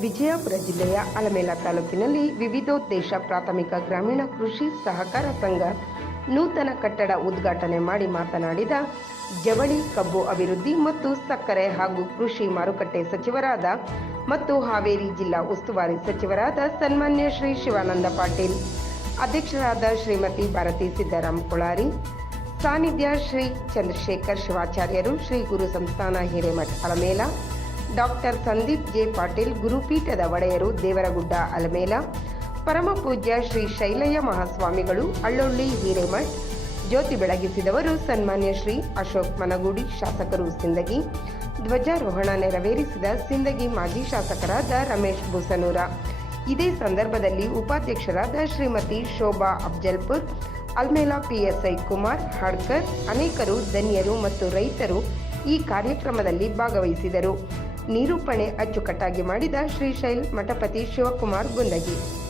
ವಿಜಯಪುರ ಜಿಲ್ಲೆಯ ಅಲಮೇಲ ತಾಲೂಕಿನಲ್ಲಿ ವಿವಿಧೋದ್ದೇಶ ಪ್ರಾಥಮಿಕ ಗ್ರಾಮೀಣ ಕೃಷಿ ಸಹಕಾರ ಸಂಘ ನೂತನ ಕಟ್ಟಡ ಉದ್ಘಾಟನೆ ಮಾಡಿ ಮಾತನಾಡಿದ ಜವಳಿ ಕಬ್ಬು ಅಭಿವೃದ್ಧಿ ಮತ್ತು ಸಕ್ಕರೆ ಹಾಗೂ ಕೃಷಿ ಮಾರುಕಟ್ಟೆ ಸಚಿವರಾದ ಮತ್ತು ಹಾವೇರಿ ಜಿಲ್ಲಾ ಉಸ್ತುವಾರಿ ಸಚಿವರಾದ ಸನ್ಮಾನ್ಯ ಶ್ರೀ ಶಿವಾನಂದ ಪಾಟೀಲ್, ಅಧ್ಯಕ್ಷರಾದ ಶ್ರೀಮತಿ ಭಾರತಿ ಸಿದ್ದರಾಮ್ ಕೊಳಾರಿ ಸಾನ್ನಿಧ್ಯ ಶ್ರೀ ಚಂದ್ರಶೇಖರ್ ಶಿವಾಚಾರ್ಯರು ಶ್ರೀ ಗುರು ಸಂಸ್ಥಾನ ಹಿರೇಮಠ್ ಅಲಮೇಲ ಡಾಕ್ಟರ್ ಸಂದೀಪ್ ಜೆ ಪಾಟೀಲ್ ಗುರುಪೀಠದ ಒಡೆಯರು ದೇವರಗುಡ್ಡ ಅಲಮೇಲ ಪರಮಪೂಜ್ಯ ಶ್ರೀ ಶೈಲಯ್ಯ ಮಹಾಸ್ವಾಮಿಗಳು, ಅಳ್ಳೊಳ್ಳಿ ಹಿರೇಮಠ್, ಜ್ಯೋತಿ ಬೆಳಗಿಸಿದವರು ಸನ್ಮಾನ್ಯ ಶ್ರೀ ಅಶೋಕ್ ಮನಗೂಡಿ, ಶಾಸಕರು ಸಿಂದಗಿ, ಧ್ವಜಾರೋಹಣ ನೆರವೇರಿಸಿದ ಸಿಂದಗಿ ಮಾಜಿ ಶಾಸಕರಾದ ರಮೇಶ್ ಬೂಸನೂರ. ಇದೇ ಸಂದರ್ಭದಲ್ಲಿ ಉಪಾಧ್ಯಕ್ಷರಾದ ಶ್ರೀಮತಿ ಶೋಭಾ ಅಫ್ಜಲ್ಪುರ್, ಅಲ್ಮೇಲಾ ಪಿಎಸ್ಐ ಕುಮಾರ್ ಹಡ್ಕರ್, ಅನೇಕರು ಧನ್ಯರು ಮತ್ತು ರೈತರು ಈ ಕಾರ್ಯಕ್ರಮದಲ್ಲಿ ಭಾಗವಹಿಸಿದರು. ನಿರೂಪಣೆ ಅಚ್ಚುಕಟ್ಟಾಗಿ ಮಾಡಿದ ಶ್ರೀಶೈಲ್ ಮಠಪತಿ ಶಿವಕುಮಾರ್ ಗುಂದಗಿ.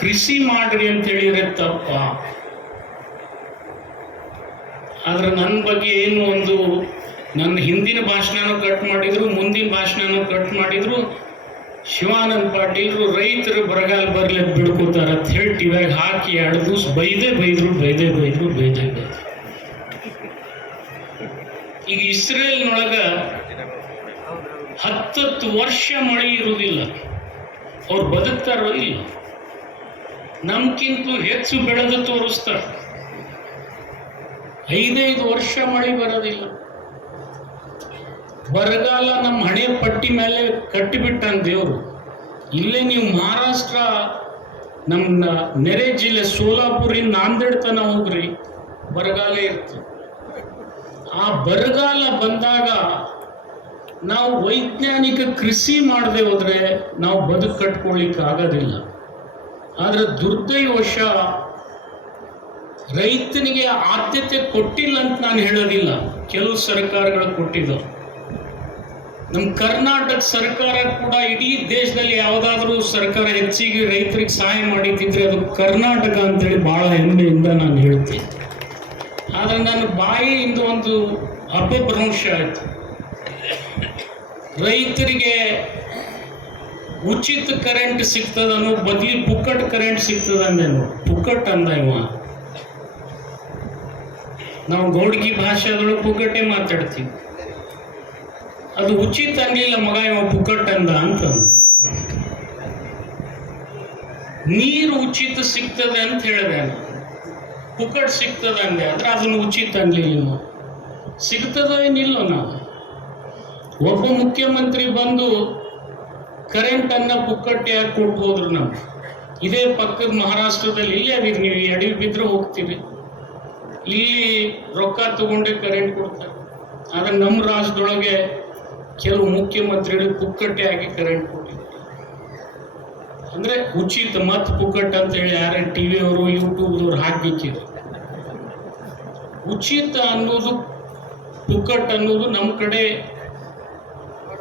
ಕೃಷಿ ಮಾಡ್ರಿ ಅಂತ ಹೇಳಿದ್ರೆ ತಪ್ಪ. ಆದ್ರೆ ನನ್ನ ಬಗ್ಗೆ ಏನು ಒಂದು ನನ್ನ ಹಿಂದಿನ ಭಾಷಣನೂ ಕಟ್ ಮಾಡಿದ್ರು, ಮುಂದಿನ ಭಾಷಣನೂ ಕಟ್ ಮಾಡಿದ್ರು, ಶಿವಾನಂದ ಪಾಟೀಲ್ರು ರೈತರು ಬರಗಾಲ ಬರ್ಲಿ ಬಿಡ್ಕೋತಾರ ಅಂತ ಹೇಳಿ ಟಿವ್ಯಾಗ ಹಾಕಿ ಎರಡು ದಿವಸ ಬೈದೆ ಬೈದ್ರು ಬೈದೆ ಬೈದ್ರು ಬೈದೆ ಬೈದ್ರು. ಈಗ ಇಸ್ರೇಲ್ನೊಳಗ ಹತ್ತತ್ತು ವರ್ಷ ಮಳೆ ಇರುವುದಿಲ್ಲ. ಅವ್ರು ಬದುಕ್ತಾರೋ ಇಲ್ಲ. ನಮ್ಗಿಂತೂ ಹೆಚ್ಚು ಬೆಳೆದು ತೋರಿಸ್ತಾರೆ. ಐದೈದು ವರ್ಷ ಮಳೆ ಬರೋದಿಲ್ಲ. ಬರಗಾಲ ನಮ್ಮ ಹಣೆ ಪಟ್ಟಿ ಮೇಲೆ ಕಟ್ಟಿಬಿಟ್ಟಾನ ದೇವರು. ಇಲ್ಲೇ ನೀವು ಮಹಾರಾಷ್ಟ್ರ ನಮ್ಮ ನೆರೆ ಜಿಲ್ಲೆ ಸೋಲಾಪುರಿಂದ ನಾಂದೇಡ್ ತನ ಹೋಗ್ರಿ, ಬರಗಾಲ ಇರ್ತದೆ ಆ ಬರಗಾಲ ಬಂದಾಗ ನಾವು ವೈಜ್ಞಾನಿಕ ಕೃಷಿ ಮಾಡದೆ ಹೋದ್ರೆ ನಾವು ಬದುಕು ಕಟ್ಕೊಳ್ಳಿಕ್ಕೆ ಆಗೋದಿಲ್ಲ ಆದರೆ ದುರ್ದೈವಶ ರೈತನಿಗೆ ಆದ್ಯತೆ ಕೊಟ್ಟಿಲ್ಲ ಅಂತ ನಾನು ಹೇಳೋದಿಲ್ಲ ಕೆಲವು ಸರ್ಕಾರಗಳು ಕೊಟ್ಟಿದ್ದವು ನಮ್ಮ ಕರ್ನಾಟಕ ಸರ್ಕಾರ ಕೂಡ ಇಡೀ ದೇಶದಲ್ಲಿ ಯಾವುದಾದ್ರೂ ಸರ್ಕಾರ ಹೆಚ್ಚಿಗೆ ರೈತರಿಗೆ ಸಹಾಯ ಮಾಡಿದ್ದಿದ್ರೆ ಅದು ಕರ್ನಾಟಕ ಅಂತೇಳಿ ಬಹಳ ಹೆಮ್ಮೆಯಿಂದ ನಾನು ಹೇಳ್ತೀನಿ. ಆದರೆ ನನ್ನ ಬಾಯಿಯಿಂದ ಒಂದು ಅಪಭ್ರಂಶ ಆಯಿತು. ರೈತರಿಗೆ ಉಚಿತ ಕರೆಂಟ್ ಸಿಗ್ತದ ಅನ್ನೋ ಬದಲಿ ಪುಕ್ಕಟ್ ಕರೆಂಟ್ ಸಿಗ್ತದ ಅಂದೇನು ಪುಕ್ಕಟ್ ಅಂದ ಇವ. ನಾವು ಗೌಡ್ಗಿ ಭಾಷೆಗಳು ಪುಕ್ಕಟ್ಟೆ ಮಾತಾಡ್ತೀವಿ. ಅದು ಉಚಿತ ಅನ್ಲಿಲ್ಲ ಮಗ ಇವ ಪುಕ್ಕಟ್ ಅಂದ ಅಂತಂದು. ನೀರು ಉಚಿತ ಸಿಗ್ತದೆ ಅಂತ ಹೇಳಿದೆ. ಪುಕ್ಕಟ್ ಸಿಗ್ತದೆ ಅಂದೆ, ಆದ್ರೆ ಅದನ್ನು ಉಚಿತ ಅನ್ಲಿಲ್ಲ. ಸಿಗ್ತದ ಏನಿಲ್ಲ ನಾವು. ಒಬ್ಬ ಮುಖ್ಯಮಂತ್ರಿ ಬಂದು ಕರೆಂಟ್ ಅನ್ನ ಪುಕ್ಕಟ್ಟೆ ಯಾಕೆ ಕೊಟ್ಟು ಹೋದ್ರು ನಾವು? ಇದೇ ಪಕ್ಕದ ಮಹಾರಾಷ್ಟ್ರದಲ್ಲಿ ಇಲ್ಲೇ ಅದೀರಿ ನೀವು, ಈ ಅಡವಿ ಬಿದ್ರೆ ಹೋಗ್ತೀರಿ. ಇಲ್ಲಿ ರೊಕ್ಕ ತಗೊಂಡೆ ಕರೆಂಟ್ ಕೊಡ್ತಾರೆ. ಆದ್ರೆ ನಮ್ಮ ರಾಜ್ಯದೊಳಗೆ ಕೆಲವು ಮುಖ್ಯಮಂತ್ರಿಗಳು ಪುಕ್ಕಟ್ಟೆ ಆಗಿ ಕರೆಂಟ್ ಕೊಟ್ಟಿದ್ದಾರೆ. ಅಂದ್ರೆ ಉಚಿತ ಮತ್ ಪುಕ್ಕಟ್ ಅಂತ ಹೇಳಿ ಯಾರೇ ಟಿವಿ ಅವರು ಯೂಟ್ಯೂಬ್ದವ್ರು ಹಾಕ್ಬೇಕಿದ್ರು ಉಚಿತ ಅನ್ನೋದು, ಪುಕ್ಕಟ್ ಅನ್ನೋದು ನಮ್ಮ ಕಡೆ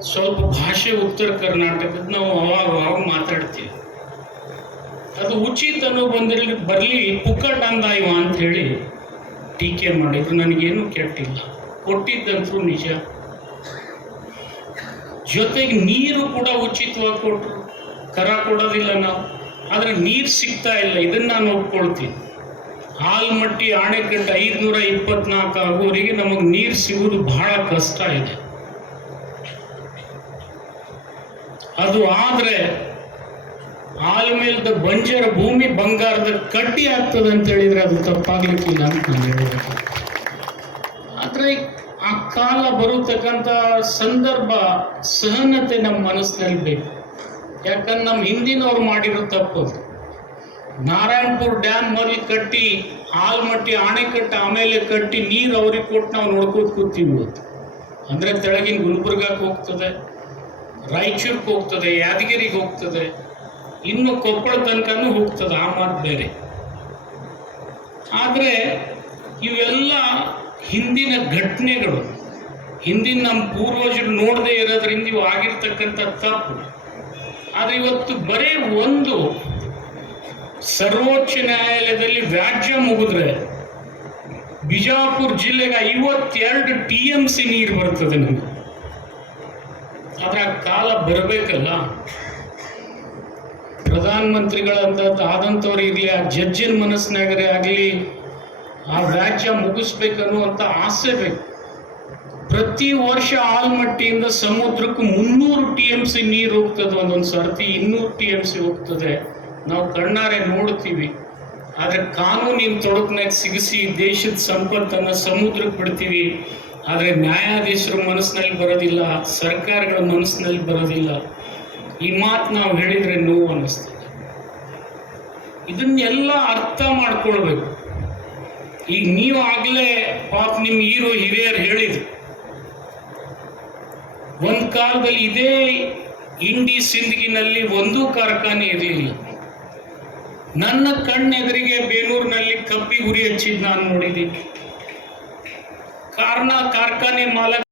ಸ್ವಲ್ಪ ಭಾಷೆ ಉತ್ತರ ಕರ್ನಾಟಕದ ನಾವು ಅವಾಗ ಅವಾಗ ಮಾತಾಡ್ತೀವಿ. ಅದು ಉಚಿತ ಅನ್ನೋ ಬಂದಿರಲಿ ಬರಲಿ ಪುಕ್ಕಟ್ ಅಂತ ಹೇಳಿ ಟೀಕೆ ಮಾಡಿದ್ರು. ನನಗೇನು ಕೆಟ್ಟಿಲ್ಲ. ಕೊಟ್ಟಿದ್ದಂತೂ ನಿಜ. ಜೊತೆಗೆ ನೀರು ಕೂಡ ಉಚಿತವಾಗಿ ಕೊಟ್ಟರು ಕರ ಕೊಡೋದಿಲ್ಲ ನಾವು. ಆದರೆ ನೀರು ಸಿಗ್ತಾ ಇಲ್ಲ. ಇದನ್ನು ನಾನು ಒಪ್ಕೊಳ್ತೀನಿ. ಆಲ್ಮಟ್ಟಿ ಆಣೆಕಟ್ಟು ಐದುನೂರ ಇಪ್ಪತ್ನಾಲ್ಕು ಆಗೋರಿಗೆ ನಮಗೆ ನೀರು ಸಿಗೋದು ಬಹಳ ಕಷ್ಟ ಇದೆ. ಅದು ಆದ್ರೆ ಆಲ್ಮೇಲ್ದ ಬಂಜರ ಭೂಮಿ ಬಂಗಾರದ ಕಡ್ಡಿ ಆಗ್ತದೆ ಅಂತ ಹೇಳಿದ್ರೆ ಅದು ತಪ್ಪಾಗ್ಲಿಕ್ಕಿಲ್ಲ ಅಂತ ನಾನು ಹೇಳಬೇಕು. ಆದ್ರೆ ಆ ಕಾಲ ಬರತಕ್ಕಂತ ಸಂದರ್ಭ ಸಹನತೆ ನಮ್ಮ ಮನಸ್ಸಿನಲ್ಲಿ ಬೇಕು. ಯಾಕಂದ್ರೆ ನಮ್ಮ ಹಿಂದಿನವ್ರು ಮಾಡಿರೋ ತಪ್ಪು. ನಾರಾಯಣಪುರ ಡ್ಯಾಮ್ ಮೊದಲು ಕಟ್ಟಿ ಆಲ್ಮಟ್ಟಿ ಆಣೆಕಟ್ಟು ಆಮೇಲೆ ಕಟ್ಟಿ ನೀರು ಅವ್ರಿಗೆ ಕೊಟ್ಟು ನಾವು ನೋಡ್ಕೋತ ಕೂತೀವಿ ಇವತ್ತು. ಅಂದ್ರೆ ತೆಳಗಿನ ಗುಲ್ಬರ್ಗಕ್ಕೆ ಹೋಗ್ತದೆ. ರಾಯಚೂರ್ಗೆ ಹೋಗ್ತದೆ, ಯಾದಗಿರಿಗೆ ಹೋಗ್ತದೆ. ಇನ್ನು ಕೊಪ್ಪಳ ತನಕನೂ ಹೋಗ್ತದೆ, ಆ ಮಾತು ಬೇರೆ. ಆದರೆ ಇವೆಲ್ಲ ಹಿಂದಿನ ಘಟನೆಗಳು. ಹಿಂದಿನ ನಮ್ಮ ಪೂರ್ವಜರು ನೋಡದೆ ಇರೋದ್ರಿಂದ ಇವು ಆಗಿರ್ತಕ್ಕಂಥ ತಪ್ಪು. ಆದರೆ ಇವತ್ತು ಬರೇ ಒಂದು ಸರ್ವೋಚ್ಚ ನ್ಯಾಯಾಲಯದಲ್ಲಿ ವ್ಯಾಜ್ಯ ಮುಗಿದ್ರೆ ಬಿಜಾಪುರ ಜಿಲ್ಲೆಗೆ ಐವತ್ತೆರಡು ಟಿ ಎಂ ಸಿ ನೀರು ಬರ್ತದೆ ನಮಗೆ. ಆದ್ರೆ ಕಾಲ ಬರಬೇಕಲ್ಲ? ಪ್ರಧಾನ ಮಂತ್ರಿಗಳಂತ ಆದಂಥವ್ರು ಇರಲಿ, ಆ ಜಡ್ಜಿನ ಮನಸ್ಸಿನಾಗರೆ ಆಗಲಿ, ಆ ವ್ಯಾಜ್ಯ ಮುಗಿಸ್ಬೇಕನ್ನುವಂಥ ಆಸೆ ಬೇಕು. ಪ್ರತಿ ವರ್ಷ ಆಲ್ಮಟ್ಟಿಯಿಂದ ಸಮುದ್ರಕ್ಕೂ ಮುನ್ನೂರು ಟಿ ಎಂ ಸಿ ನೀರು ಹೋಗ್ತದೆ ಒಂದೊಂದು ಸರ್ತಿ, ಇನ್ನೂರು ಟಿ ಎಂ ಸಿ ಹೋಗ್ತದೆ. ನಾವು ಕಣ್ಣಾರೆ ನೋಡ್ತೀವಿ. ಆದರೆ ಕಾನೂನಿನ ತೊಡಕಿನಾಗ ಸಿಗಿಸಿ ದೇಶದ ಸಂಪತ್ತನ್ನು ಸಮುದ್ರಕ್ಕೆ ಬಿಡ್ತೀವಿ. ಆದರೆ ನ್ಯಾಯಾಧೀಶರ ಮನಸ್ಸಿನಲ್ಲಿ ಬರೋದಿಲ್ಲ, ಸರ್ಕಾರಗಳ ಮನಸ್ಸಿನಲ್ಲಿ ಬರೋದಿಲ್ಲ. ಈ ಮಾತು ನಾವು ಹೇಳಿದರೆ ನೋವು ಅನ್ನಿಸ್ತದೆ. ಇದನ್ನೆಲ್ಲ ಅರ್ಥ ಮಾಡ್ಕೊಳ್ಬೇಕು. ಈಗ ನೀವು ಆಗ್ಲೇ ಪಾಪ ನಿಮ್ಮ ಹೀರೋ ಹಿರಿಯರು ಹೇಳಿದ್ರು. ಒಂದು ಕಾಲದಲ್ಲಿ ಇದೇ ಇಂಡಿ ಸಿಂದಗಿನಲ್ಲಿ ಒಂದೂ ಕಾರ್ಖಾನೆ ಇರಲಿಲ್ಲ. ನನ್ನ ಕಣ್ಣೆದುರಿಗೆ ಬೇಲೂರಿನಲ್ಲಿ ಕಪ್ಪಿ ಗುರಿ ಹಚ್ಚಿದ್ದು ನಾನು ನೋಡಿದ್ದೀನಿ. કારના કારખાને માલક